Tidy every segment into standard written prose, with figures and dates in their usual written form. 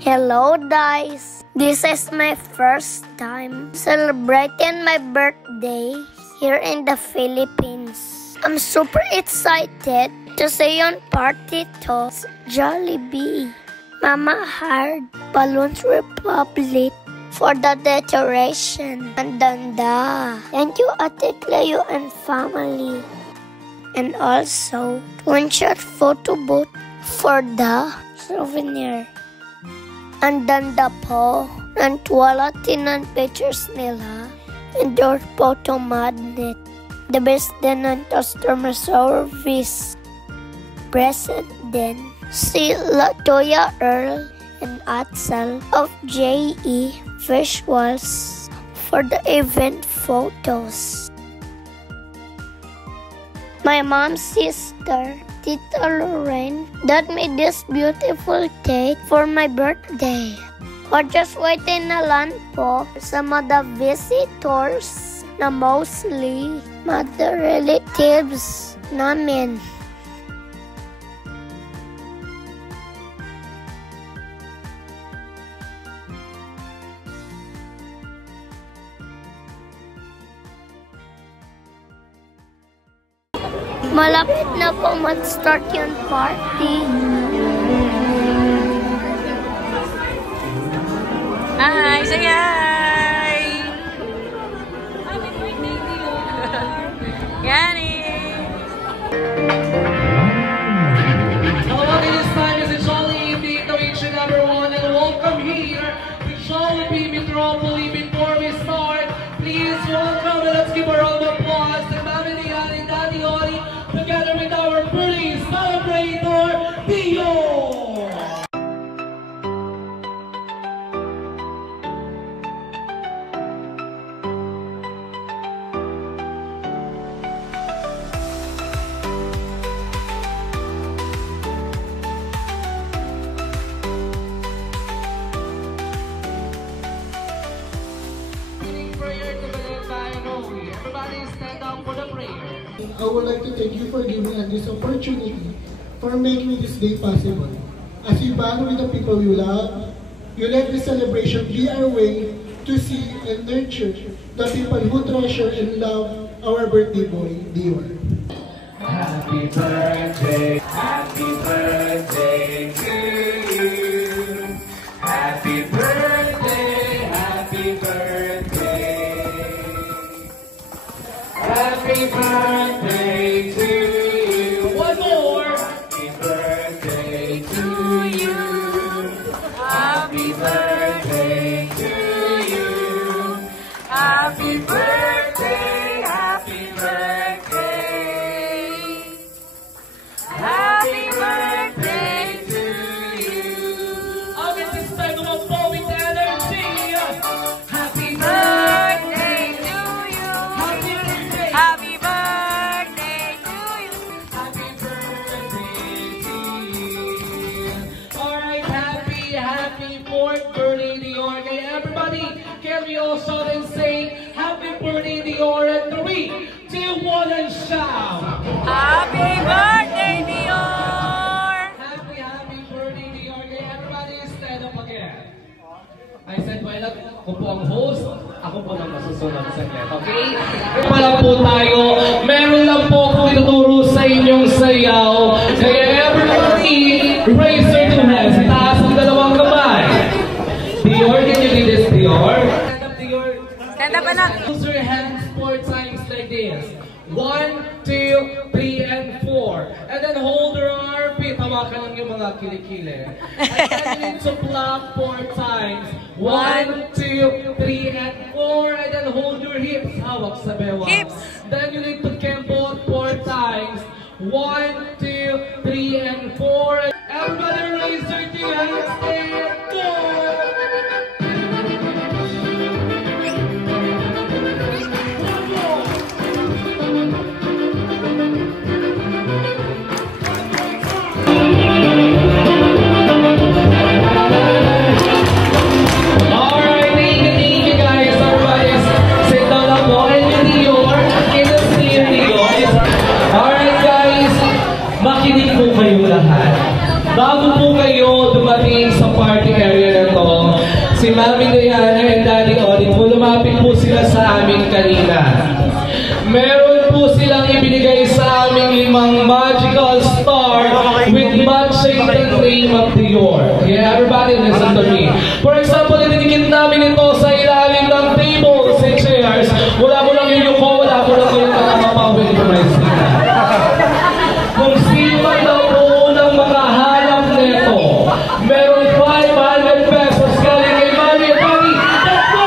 Hello guys! This is my first time celebrating my birthday here in the Philippines. I'm super excited to see on Party Talks Jollibee, Mama Hard, Balloons Republic for the decoration. And Danda. Thank you Ate Cleo and family. And also, one-shot photo booth for the souvenir. Ang ganda po ng quality ng pictures nila and your photo magnet. The best din ng customer service. Present din si Latoya Earl and Atsal of JE Visuals for the event photos. My mom's sister, Tita Lorraine, that made this beautiful cake for my birthday. We're just waiting na lang po sa mga visitors na mostly mga relatives namin. Malapit na po mag-start yung party. Hi! Say hi! Happy birthday to you! Yani! Hello, this time is a jolly evening to each and everyone, and welcome here to Jollibee Metropolis. Before we start, please welcome and let's give a round of applause to Mami and Daddy Oli, together with our pretty celebrator, Dior! Everybody stand up for the prayer. I would like to thank you for giving us this opportunity, for making this day possible. As we bond with the people you love, you let this celebration be our way to see and nurture the people who treasure and love our birthday boy, Dior. Happy birthday, happy birthday to you. Happy birthday, happy birthday. Happy birthday to you. One more. Happy birthday to you. Happy birthday to you. Happy birthday, happy birthday. Happy birthday to you. Oh, this is time to go with energy. Happy birthday to you. Happy birthday. Happy birthday to you! Happy birthday to you. Alright, happy 4th birthday, Dior. Okay, everybody, can we also then say happy birthday, Dior? And 3, 2, 1, and shout! Happy birthday, Dior! Happy birthday, Dior. Okay, everybody, stand up again. I said, well, ako po ang host. Ako po lang masusunod sa net, okay? Pala po tayo. Meron lang po akong ituturo sa inyong sayaw. Kaya everybody, raise your two hands. Taas ang dalawang kamay. Dior, can you do this, Dior? Stand up, Dior. Stand up, anak. Use your hands 4 times like this. 1, 2, 3, and 4. And then hold your armpit. Hawakan lang yung mga kilikili. And then you need to clap 4 times. 1, 2, 3, and 4. And then hold your hips. Hawak sa bewang. Hips. Then you need to kembot 4 times. 1, 2, 3, and 4. Everybody raise your two hands. And go! Alright, thank you guys. Everybody sit down lang po. And yung Dior, in the scene, Dior. Alright guys, makinig po kayo lahat. Bago po kayo dumating sa si Mami Diana and Daddy Oli po, lumapit po sila sa amin kanina. Meron po silang ibinigay sa aming 5 magical star with matching the name of Dior. Yeah, everybody listen to me. For example, ididikit namin ito sa ilalim ng tables and chairs. Wala mo lang yung yuko, wala mo lang yung nakakapawin ko na sila. Kung sino man daw po unang makahanap nito, meron 500 pesos galing kay Mami at Daddy. Let's go!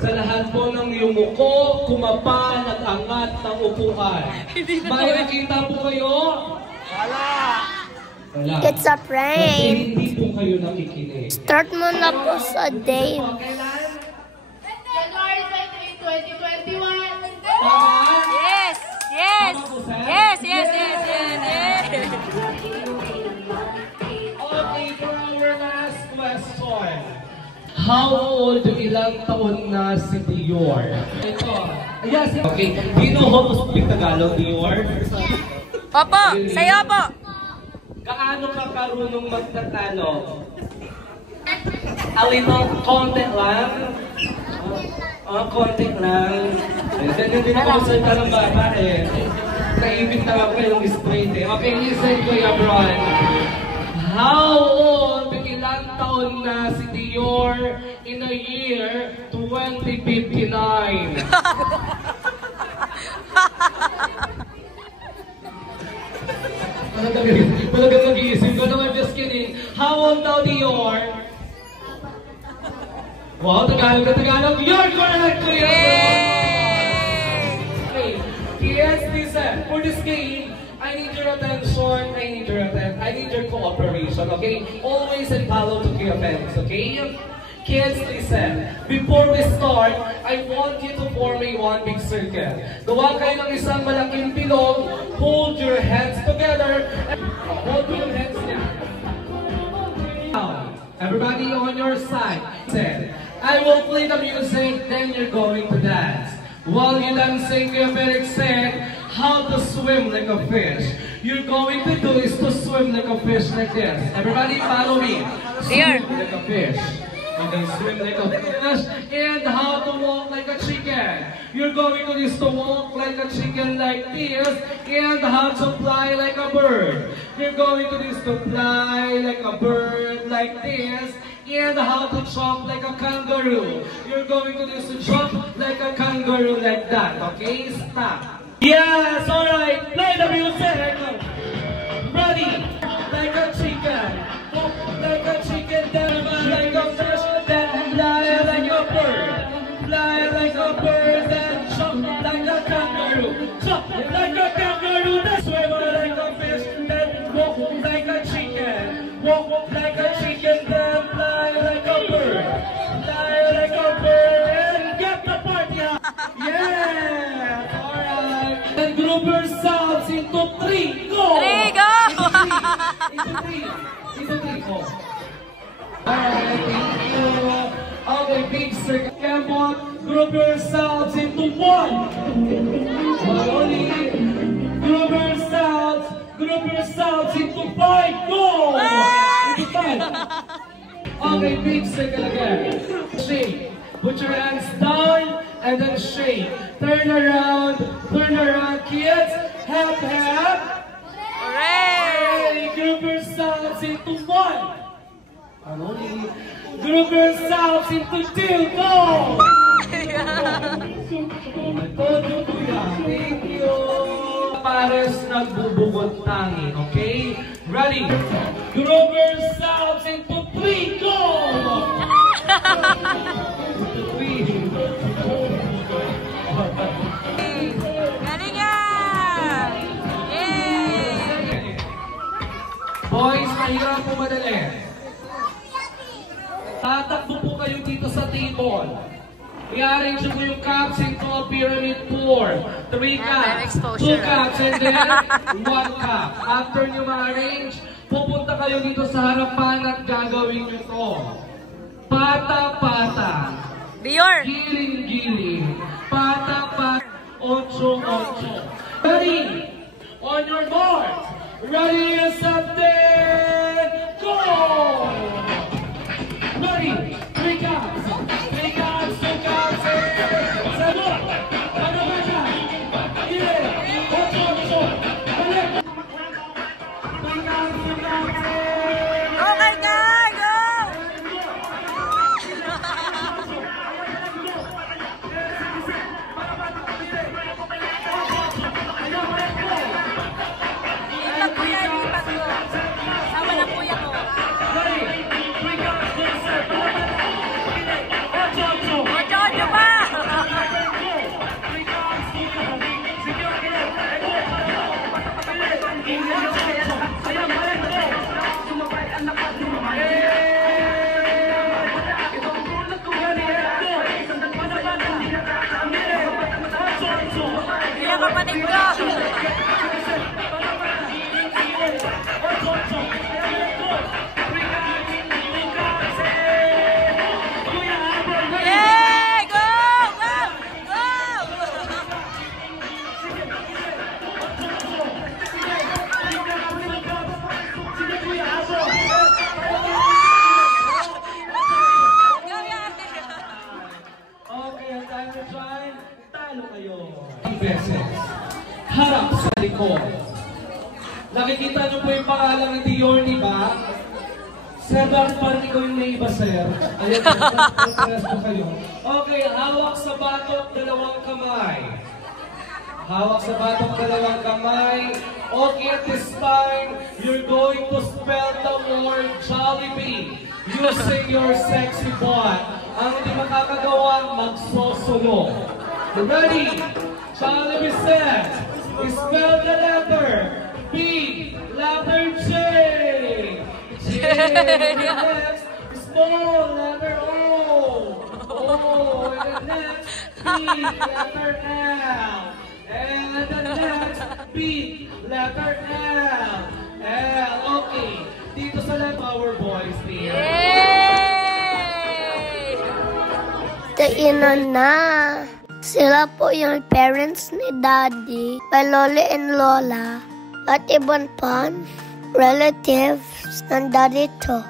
Sa lahat po ng yumuko, kumapa, nag-angat ng upuan. May nakita po kayo? Wala. It's a Kasi prank. hindi po kayo nakikinig. Start mo na po sa day. January 28, 2021. Tama? Yes! Yes! Yes, yes, yes, yes, yes! Okay, for our last question. How old, ilang taon na si Dior? Ito. Yes. Okay, do you know how to speak Tagalog, Dior? Opo! Sa'yo po! Gaano ka karunong magtagalog? A little, konti lang. Konti lang. Ganyan din ako sa tanong bata eh. Naibig na ako yung straight eh. Okay, listen Kuya Bron. How old, ilang taon na si Dior in a year 2059? Talagang nag-iisip ko. No, I'm just kidding. How old daw Dior? Wow, Tagalog na Tagalog. You're correct, Kuya Bron! Okay, yes, listen. For this game, I need your attention, I need your cooperation, okay? Always and follow to Kuya Fence, okay? Kids, listen. Before we start, I want you to form a one big circle. Gawa kayo ng isang malaking bilog. Hold your hands together. Hold your hands now. Everybody on your side. I will play the music, then you're going to dance. While you dancing, Kuya Felix said, how to swim like a fish. You're going to do is to swim like a fish like this. Everybody follow me. Swim like a fish. And then swim like a fish. And how to walk like a chicken. You're going to do is to walk like a chicken like this. And how to fly like a bird. You're going to do is to fly like a bird like this. And how to jump like a kangaroo. You're going to do is to jump like a kangaroo like that. Okay? Stop. Yes, alright, play the music! Ready, like a chicken, walk like a chicken, then like a fish, then fly like a bird, then jump like a kangaroo, then swim like a fish, then walk like a chicken, then fly like a bird, and get the party out! Yeah! And group yourselves into 3, go! 3, go! Into 3, go. Alright, thank you. Okay, big circle. Come on, group yourselves into 1. Slowly. Group yourselves into 5, go! Into 5. Okay, big circle again. Shake. Put your hands down and then shake. Turn around, kids. Hep, hep. Hooray! Group yourselves into 1. Group yourselves into 2. Go! Thank you. Pares nagbubukod tangi, okay? Ready? Group yourselves into 3. Go! Galing yan! Mahirap po madali. Tatakbo po kayo dito sa table. I-arrange po yung cups into a pyramid form. 3 cups, 2 cups, and then 1 cup. After nyo ma-arrange, pupunta kayo dito sa harapan at gagawin nyo to. Pata-pata. Bior! Giling-giling. Pata-pata. 8-8. Ready? On your mark. Ready and set, then go! Ready? 3 counts. 3 counts, 2 counts, and 7. Ano ba dyan? Giling. 8-8. Balik. 3 counts, 2 counts, and... Okay, guys! Go! Ilag ko yan, ilag ko. Sama ng kuya ko. Ocho ba? Ilang kapatid ko? Yay! Go! Go! Go! Go, Yate! Okay, ang time to shine. Talo kayo. Beses. Harap sa likod. Nakikita niyo po yung pangalan ng Dior, di ba? Sir, bakit parang ikaw yung naiba, sir? Ayan, interest po kayo. Okay, hawak sa batok, dalawang kamay. Hawak sa batok, dalawang kamay. Okay, at this time, you're going to spell the word Jollibee using your sexy butt. Ang hindi makakagawa, magsosulo. Ready? Jollibee set. Spell the letter B, letter J. J, next, small letter O. O, and the next, B, letter L. And the next, B, letter L. L, okay. Dito sa left, our boys here. Yay! Kainan na. Sila po yung parents ni Daddy, my Loli and Lola, at ibang pa relatives ng Daddy to.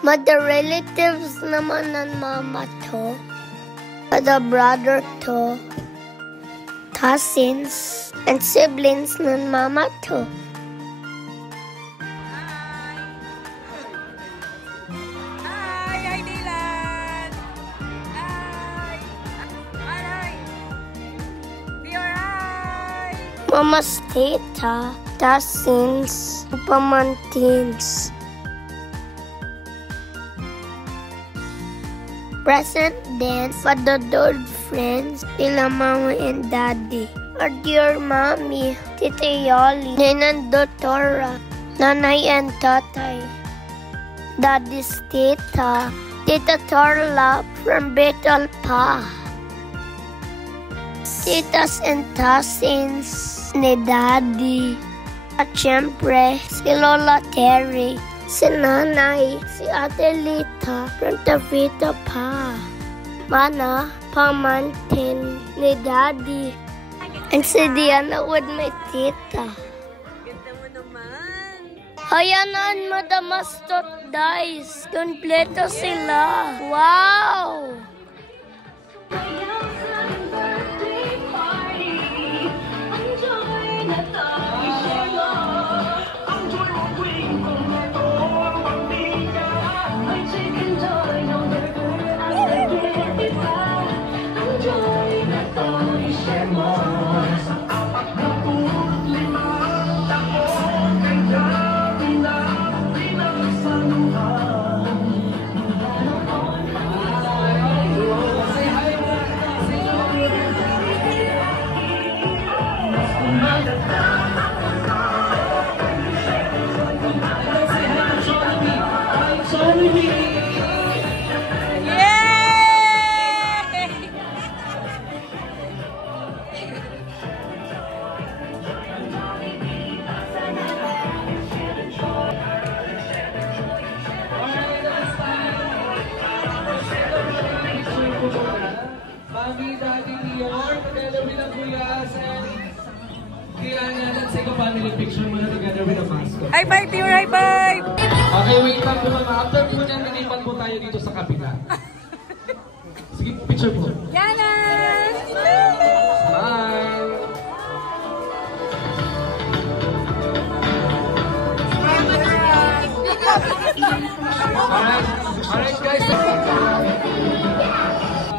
Mother relatives naman ng Mama to, the brother to, cousins, and siblings ng Mama to. Hi! Hi, Dylan! Hi! Hi! Bior, hi! Mama's tita, cousins, pamangkins. Present din for the third friends, nila Mama and Daddy. Our dear Mommy, Tita Yoli, Ninang Dotora, Nanay and Tatay. Daddy's tita, Tita Torla from Betel Pa. Titas and cousins ni Daddy. At syempre, si Lola Terry, si Nanay, si Ate Lita from Tavita Pa. Mana, pamangkin ni Daddy. And si Diana with my tita. Ganda mo naman. Hayanaan mo the mastot dice. Kompleto sila. Wow! let's take a family picture muna together with the mascot. High five, Dior! High five! Okay, wait lang po mama. After po niyan, nilipat po tayo dito sa kabila. Sige, picture po. Yana! Smile! Alright guys.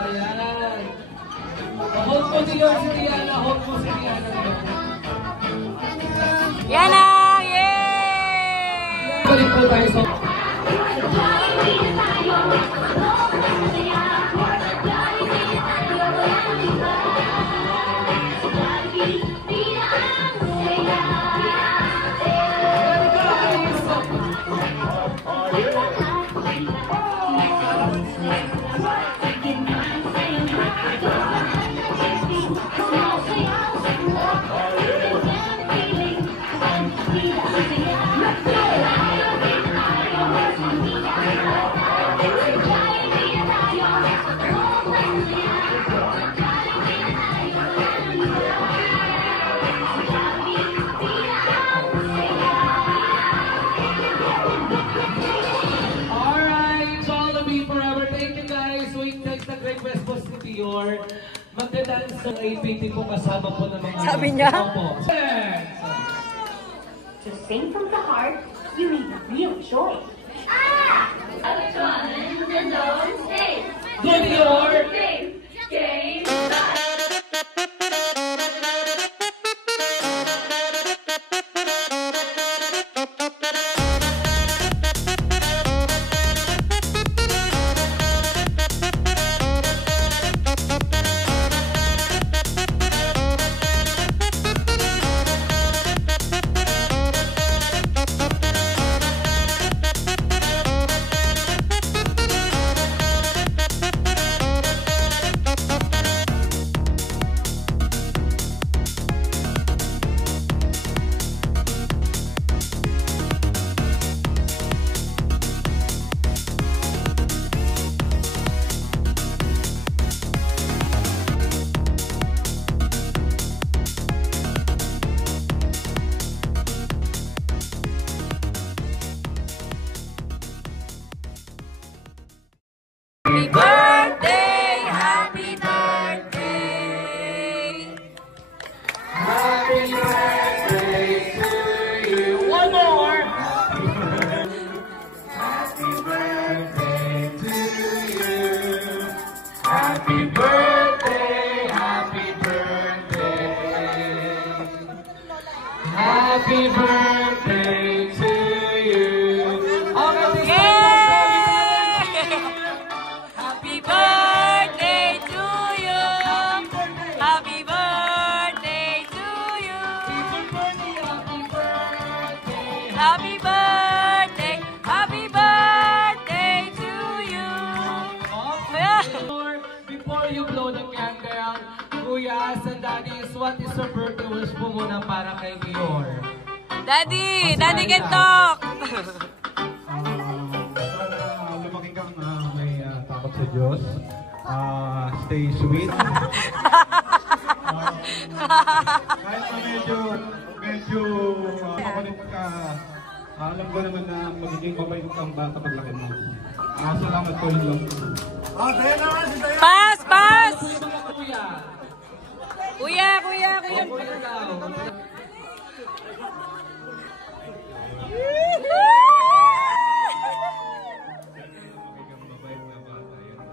Ayan. Hold po si Diana. Hold po si Diana. Yana! Yay! Balik po tayo sa... Magdadance ng APT po kasama po ng mga... Sabi niya? To sing from the heart, you need real joy. Ah! Good Dior! Game. Happy birthday! Happy birthday! Happy birthday to you! One more! Happy birthday to you! Happy birthday! Happy birthday! Happy birthday to you! Happy birthday to you! Happy birthday to you! Happy birthday! Happy birthday to you! Before you blow the candle, Kuya and Daddy, what is your birthday wish po muna para kay Dior? Daddy! Daddy can talk! Lumaki kang may takot sa Diyos. Stay sweet. Kahit na medyo makulit ka, alam ko naman na magiging mabait kang bata paglaki mo. Salamat po lang. Pass! Pass! Kuya! Kuya! Kuya! Kuya! Kuya daw.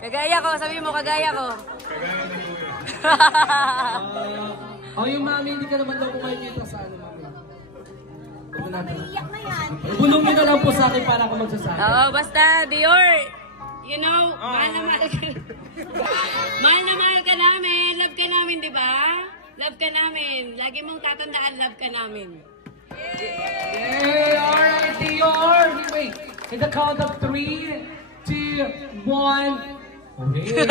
Kagaya ko, sabi mo kagaya ko. Yung mami, hindi ka naman daw kumakita sa ano, mami. Bulong nyo na lang po sa akin para ako magsasabi. Oo, basta, Dior, you know, mahal na mahal ka. Mahal na mahal ka namin. Love ka namin, di ba? Love ka namin. Lagi mong tatandaan, love ka namin. Yay! Alright, Dior! Wait, in the count of 3, 2, 1. Okay. 3,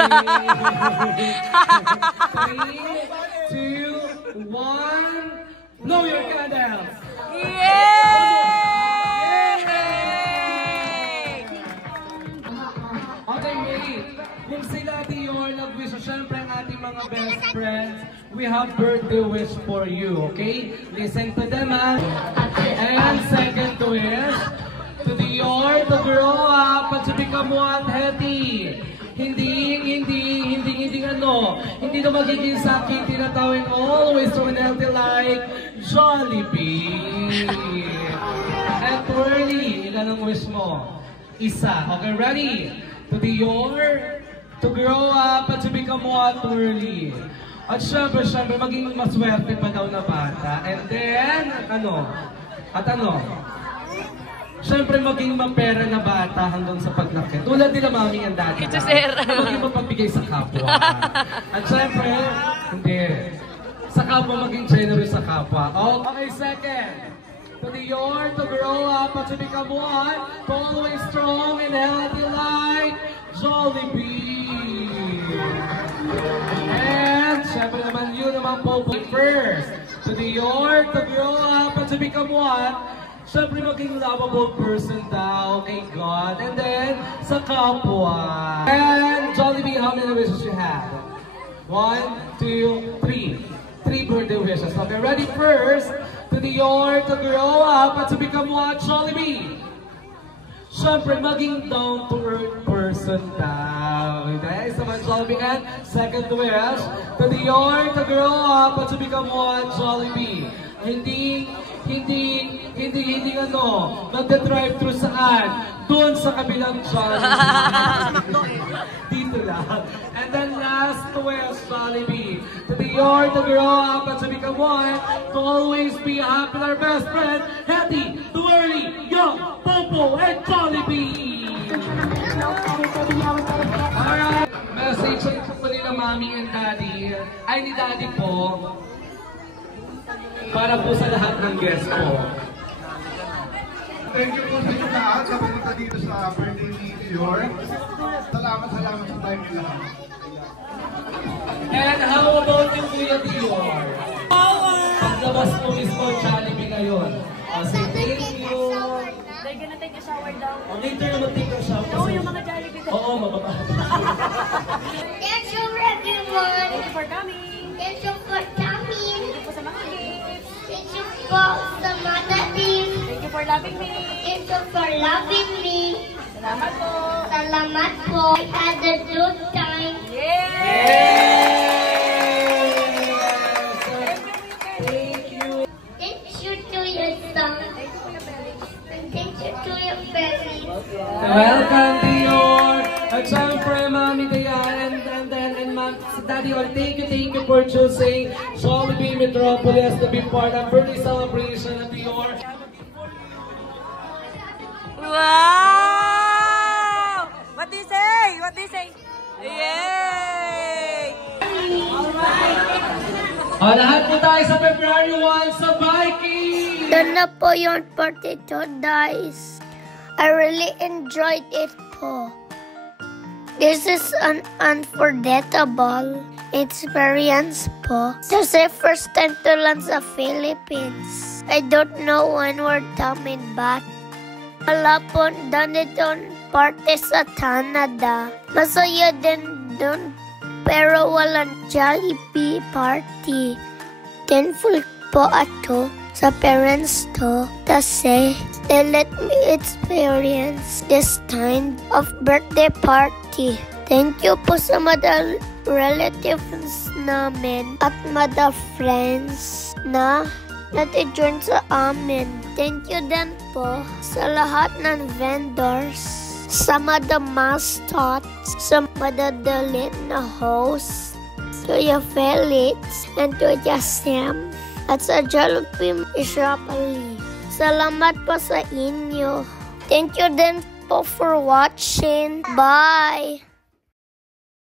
2, 1. Blow your candles! Yay! Okay, wait. Kung sila Dior nag-wish, syempre ang ating mga best friends, we have birthday wish for you, okay? Listen to them, ha? And second wish, to Dior to grow up and to become one healthy. Hindi na magiging sakit, tinatawin always to an healthy like Jollibee. And twirly, ilan ang wish mo? Isa. Okay, ready? To Dior, to grow up and to become one twirly. At syempre, maging maswerte pa daw na bata. And then, Siyempre, maging mapera na bata hanggang sa paglaki. Tulad nila mami and daddy. Maging mapagbigay sa kapwa. At siyempre, hindi. Sa kapwa, maging generous sa kapwa. Okay, second. To Dior, to grow up and to become one, to always strong and healthy like Jollibee. And siyempre naman yun naman po first. To Dior, to grow up and to become one, siyempre maging lovable person daw kay God. And then, sa kapwa. And Jollibee, how many wishes you have? 1, 2, 3. 3 birthday wishes. Okay, ready? First, to Dior, to grow up and to become what? Jollibee. Siyempre, maging down-to-earth person daw. Okay, sa mga Jollibee. And second wish, to Dior, to grow up and to become what? Jollibee. Hindi magda-drive-thru saan? Doon sa kabilang Jollibee. Dito lang. And then last wish, Jollibee. To Dior, to grow up and to become one, to always be happy with our best friend, Hetty, Twirly, Young, Popo, and Jollibee. Alright. Message po nila mami and daddy. Ay, ni daddy po. Para po sa lahat ng guests ko. Thank you po sa inyo lahat na pumunta dito sa birthday ni Dior. Salamat sa time niyo lahat. And how about yung Kuya Dior? Paglabas mo mismo ang Jollibee ngayon. Say thank you. They're gonna take a shower daw. Later na mag-take a shower. Oo, yung mga Jollibee daw. Oo, mababa. Thank you, everyone. Thank you for coming. Thank you for coming. Thank you po sa mga gifts. Thank you for the mother team. Thank you for loving me. Thank you for loving me. Salamat po. Salamat po. I had a good time. Thank you. Thank you to your son. And thank you to your parents. Welcome, Dior. At syempre, Mami Dayan and Ma'am Daddy Or, thank you for choosing Jollibee Metropolis to be part of birthday celebration of Dior. Wow! What do you say? What do you say? Yay! Lahat po tayo sa February 1 sa Viking! Yun na po yung 42 days. I really enjoyed it po. This is an unforgettable experience po. Kasi first time to land sa Philippines. I don't know when we're coming back. Wala po doon party sa Canada. Masaya din doon. Pero walang Jollibee party. Thankful po ako sa parents ko kasi they let me experience this kind of birthday party. Thank you po sa mga relatives namin at mga friends na nati-join sa amin. Thank you din po sa lahat ng vendors, sa mga mascots, sa mga dalit na host, Kuya Felix and Kuya Sam, at sa Jollibee Metropolis. Salamat po sa inyo. Thank you din po for watching. Bye!